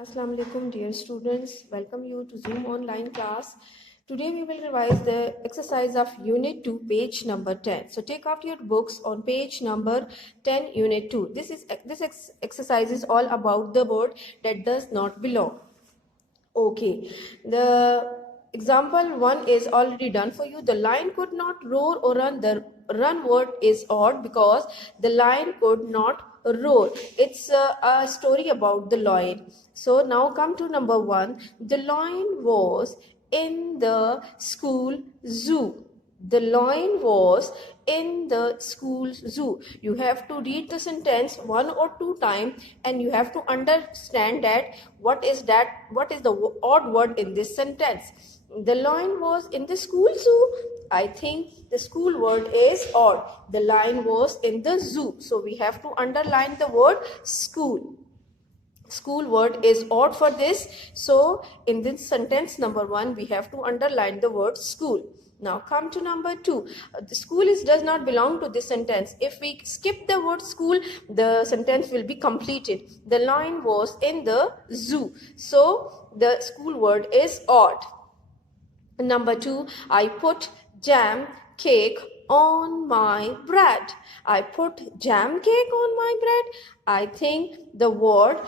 Assalamu alaikum dear students, welcome you to Zoom online class. Today we will revise the exercise of unit 2 page number 10. So take out your books on page number 10 unit 2. This exercise is all about the word that does not belong. Okay, the example 1 is already done for you. The lion could not roar or run. The run word is odd because the lion could not roar. It's a story about the lion. So now come to number 1. The lion was in the school zoo. The lion was in the school zoo. You have to read the sentence 1 or 2 times and you have to understand that what is the odd word in this sentence. The lion was in the school zoo. I think the school word is odd. The lion was in the zoo. So we have to underline the word school. School word is odd for this. So in this sentence number 1, we have to underline the word school. Now come to number 2. The school does not belong to this sentence. If we skip the word school, the sentence will be completed. The lion was in the zoo. So the school word is odd. Number 2, I put jam cake on my bread. I put jam cake on my bread. I think the word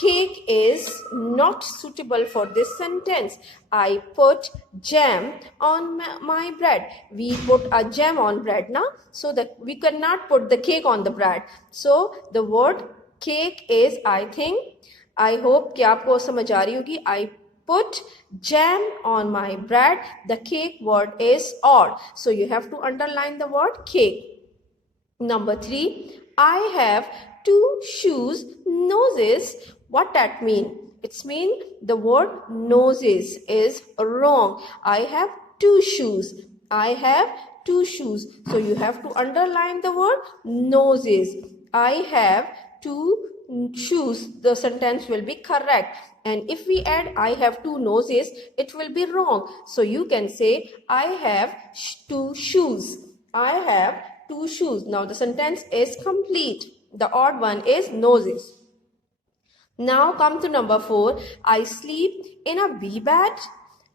cake is not suitable for this sentence. I put jam on my bread. We put a jam on bread now, so that we cannot put the cake on the bread. So the word cake is, I hope कि आपको समझ आ रही होगी. I put jam on my bread. The cake word is odd. So you have to underline the word cake. Number 3, I have 2 shoes, noses. What that mean? It's mean the word noses is wrong. I have 2 shoes. I have 2 shoes. So you have to underline the word noses. I have 2 shoes. The sentence will be correct. And if we add I have 2 noses, it will be wrong. So you can say I have 2 shoes. I have 2 shoes. Now the sentence is complete. The odd one is noses. Now come to number 4. I sleep in a bee bed.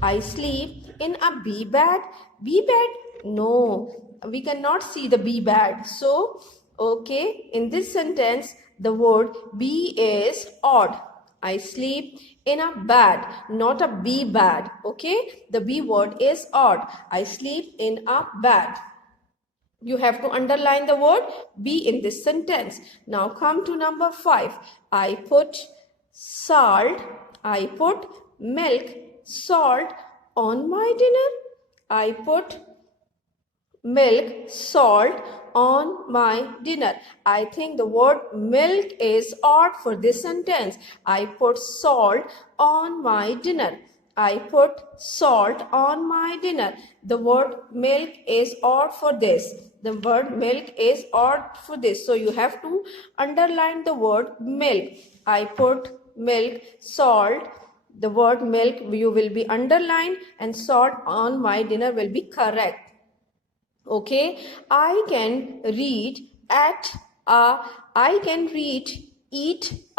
I sleep in a bee bed. Bee bed? No, we cannot see the bee bed. So, okay, in this sentence, the word bee is odd. I sleep in a bed, not a bee bed. Okay, the bee word is odd. I sleep in a bed. You have to underline the word be in this sentence. Now come to number 5. I put salt, I put milk, salt on my dinner. I put milk, salt on my dinner. I think the word milk is odd for this sentence. I put salt on my dinner. I put salt on my dinner. The word milk is odd for this. The word milk is odd for this. So you have to underline the word milk. I put milk, salt. The word milk you will be underlined and salt on my dinner will be correct. Okay, I can read, eat a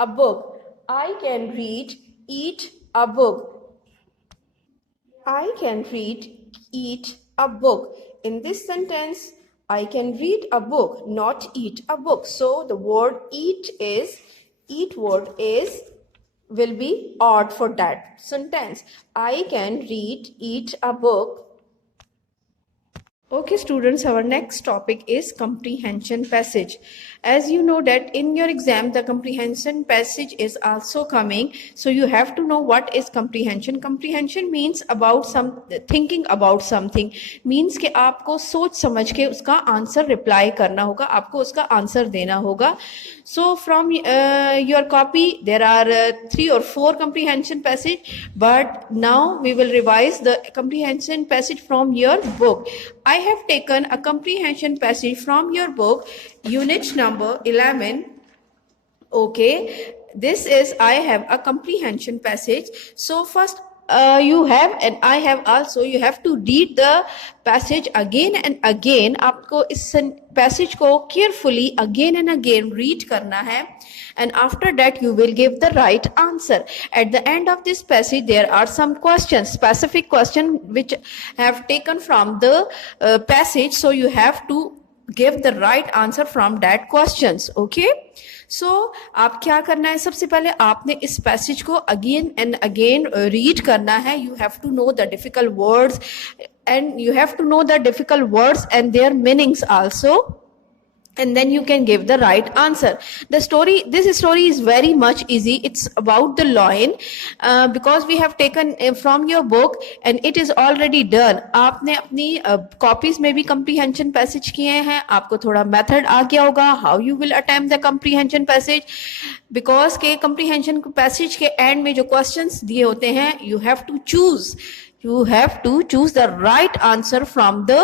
book. I can read, eat a book. I can read, eat a book. In this sentence, I can read a book, not eat a book. So the word eat word will be odd for that sentence. I can read, eat a book. Okay students, our next topic is comprehension passage. As you know that in your exam the comprehension passage is also coming, so you have to know what is comprehension. Comprehension means thinking about something, means कि आपको सोच समझ के उसका answer reply करना होगा, आपको उसका आंसर देना होगा. So from your copy there are 3 or 4 comprehension passage, but now we will revise the comprehension passage from your book. I have taken a comprehension passage from your book, unit number 11. Okay, this is I have a comprehension passage. So first you have and I have also, you have to read the passage again and again. आपको इस passage को carefully again and again read करना है, and after that you will give the right answer. At the end of this passage there are some questions, specific questions which have taken from the passage, so you have to give the right answer from that questions. Okay, so आप क्या करना है, सबसे पहले आपने इस passage को again and again read करना है. You have to know the difficult words and you have to know the difficult words and their meanings also, and then you can give the right answer. This story is very much easy. It's about the lion, because we have taken from your book and it is already done. आपने अपनी copies में भी comprehension passage किए हैं, आपको थोड़ा method आ गया होगा how you will attempt the comprehension passage, because के comprehension passage के end में जो questions दिए होते हैं, you have to choose the right answer from the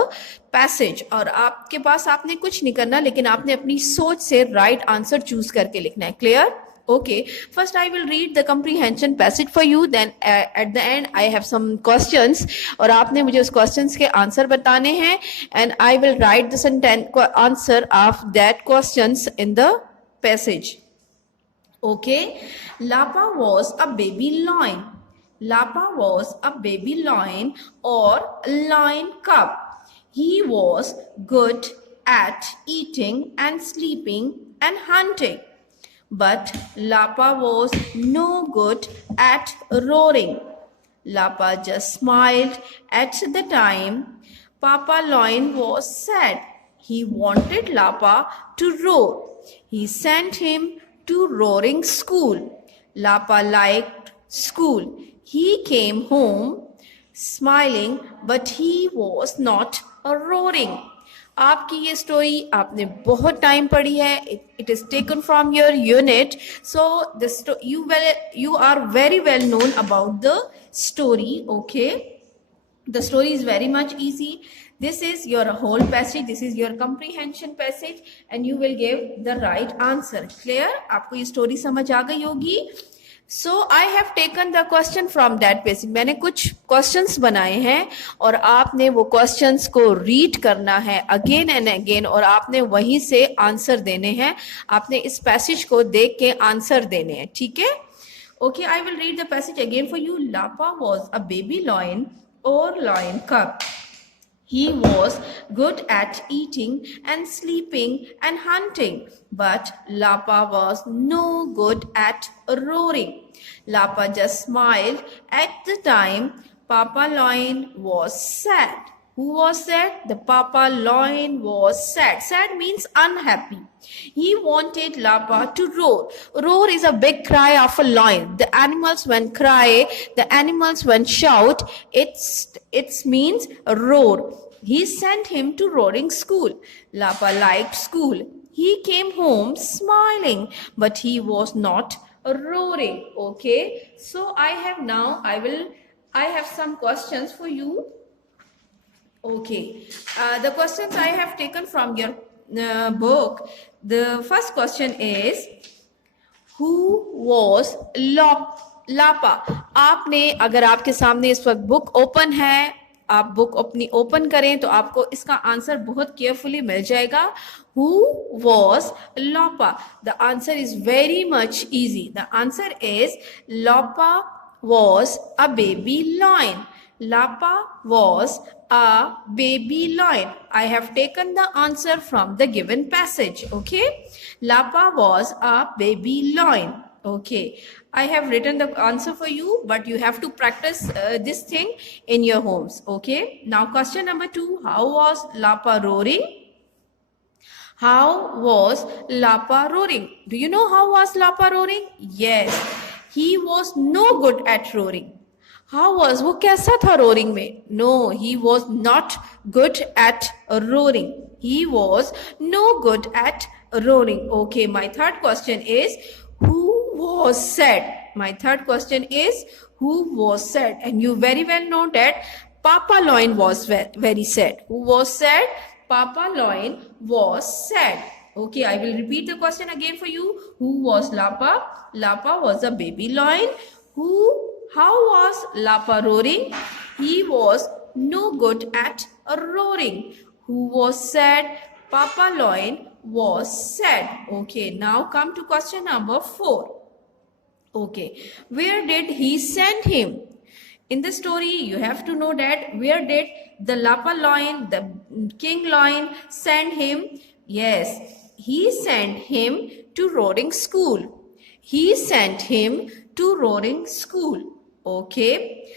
passage. और आपके पास आपने कुछ नहीं करना, लेकिन आपने अपनी सोच से right answer choose करके लिखना है. Clear? Okay, first I will read the comprehension passage for you, then at the end I have some questions और आपने मुझे उस questions के answer बताने हैं, and I will write the sentence answer of that questions in the passage. Okay, Lapa was a baby lion. Lapa was a baby lion or lion cub. He was good at eating and sleeping and hunting. But Lapa was no good at roaring. Lapa just smiled at the time. Papa Lion was sad. He wanted Lapa to roar. He sent him to roaring school. Lapa liked school. He came home smiling, but he was not roaring. आपकी ये story आपने बहुत time पढ़ी है. It is taken from your unit, so you are very well known about the story. Okay, the story is very much easy. This is your whole passage, this is your comprehension passage, and you will give the right answer. Clear? आपको ये story समझ आ गई होगी. So I have taken the question from that passage. मैंने कुछ questions बनाए हैं और आपने वो questions को read करना है again and again, और आपने वहीं से answer देने हैं. आपने इस passage को देख के answer देने हैं. ठीक है? Okay, I will read the passage again for you. Lapa was a baby lion or lion cub. He was good at eating and sleeping and hunting, but Lapa was no good at roaring. Lapa just smiled at the time. Papa Lion was sad. Who was sad? The Papa Lion was sad. Sad means unhappy. He wanted Lapa to roar. Roar is a big cry of a lion. The animals when cry, the animals when shout, it means roar. He sent him to roaring school. Lapa liked school. He came home smiling, but he was not roaring. Okay, so I have some questions for you. Okay, the questions I have taken from your book. The first question is, who was Lapa? आपने, अगर आपके सामने इस वक्त book open है, आप book अपनी open करें तो आपको इसका आंसर बहुत केयरफुली मिल जाएगा. Who was Lapa? The answer is very much easy. The answer is Lapa was a baby lion. Lapa was a baby lion. I have taken the answer from the given passage. Okay, Lapa was a baby lion. Okay, I have written the answer for you, but you have to practice this thing in your homes. Okay, now question number 2, how was Lapa roaring? How was Lapa roaring? Do you know how was Lapa roaring? Yes, he was no good at roaring. How was, वो कैसा था roaring में? No, he was not good at roaring. He was no good at roaring. Okay, my third question is, who was sad? My third question is, who was sad? And you very well know that Papa Lion was very sad. Who was sad? Papa Lion was sad. Okay, I will repeat the question again for you. Who was Lapa? Lapa was a baby lion. How was Lapa roaring? He was no good at roaring. Who was sad? Papa Lion was sad. Okay, now come to question number 4. Okay, where did he send him? In the story, you have to know that where did the Lapa lion, the king lion, send him? Yes, he sent him to roaring school. He sent him to roaring school. Okay.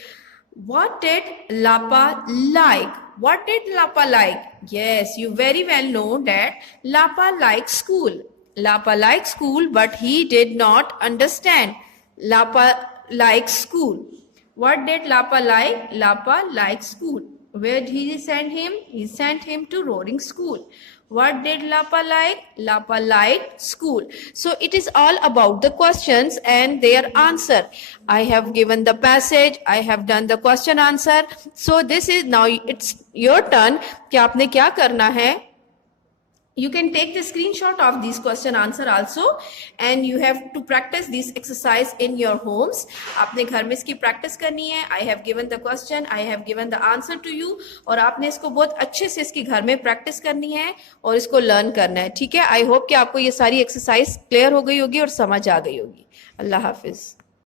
What did Lapa like? What did Lapa like? Yes, you very well know that Lapa likes school. Lapa likes school, but he did not understand. Lapa likes school. What did Lapa like? Lapa likes school. Where did he send him? He sent him to roaring school. What did Lapa like? Lapa liked school. So it is all about the questions and their answer. I have given the passage. I have done the question answer. So this is now it's your turn. कि आपने क्या करना है? You can take the screenshot of these question answer also and you have to practice this exercise in your homes. आपने घर में इसकी practice करनी है. I have given the question, I have given the answer to you और आपने इसको बहुत अच्छे से इसकी घर में practice करनी है और इसको learn करना है. ठीक है? I hope कि आपको ये सारी exercise clear हो गई होगी और समझ आ गई होगी. अल्लाह हाफिज.